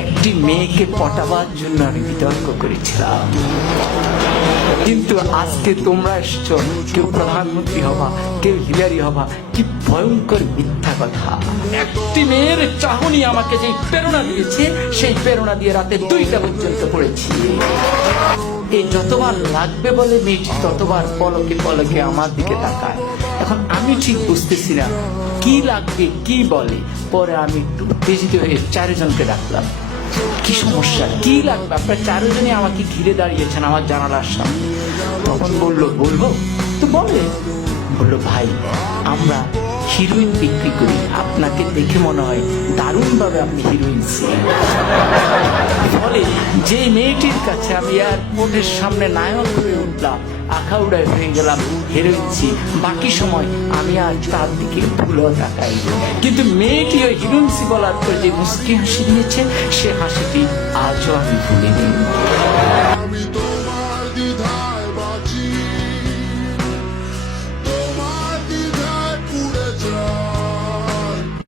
একটি মেয়েকে পটাবার জন্য আমি বিতর্ক করেছিলাম, কিন্তু আজকে তোমরা এসছো, কেউ প্রধানমন্ত্রী হবা, কেউ হিলারি হবা। কি ভয়ঙ্কর মিথ্যা কথা! একটি মেয়ের চাহনি আমাকে যে প্রেরণা দিয়েছে, সেই প্রেরণা দিয়ে রাতে 2টা পর্যন্ত পড়েছি। এই যতবার লাগবে বলে মেয়েটি ততবার পলকে পলকে আমার দিকে তাকায়। এখন আমি ঠিক বুঝতেছি না কি লাগবে কি বলে। পরে আমি একটু উত্তেজিত হয়ে 4 জনকে ডাকলাম। কি সমস্যা, কি লাগবে? আপনারা 4 জনই আমাকে ঘিরে দাঁড়িয়েছেন আমার জানালার সামনে। তখন বললো বলবো তো বলে। বললো ভাই, আমরা হিরোইন বিক্রি করি, আপনাকে দেখে মনে হয় দারুণভাবে আপনি হিরোইন ছিলেন। ফলে যে মেয়েটির কাছে আমি এয়ারপোর্টের সামনে নায়ক হয়ে উঠলাম, আখাউড়ায় হয়ে গেলাম হিরোইন ছি, বাকি সময় আমি আর তার দিকে ভুলও তাকাই। কিন্তু মেয়েটি ওই হিরোইন ছি বলার পর যে মুচকি হাসি দিয়েছে, সে হাসিটি আজও আমি ভুলিনি।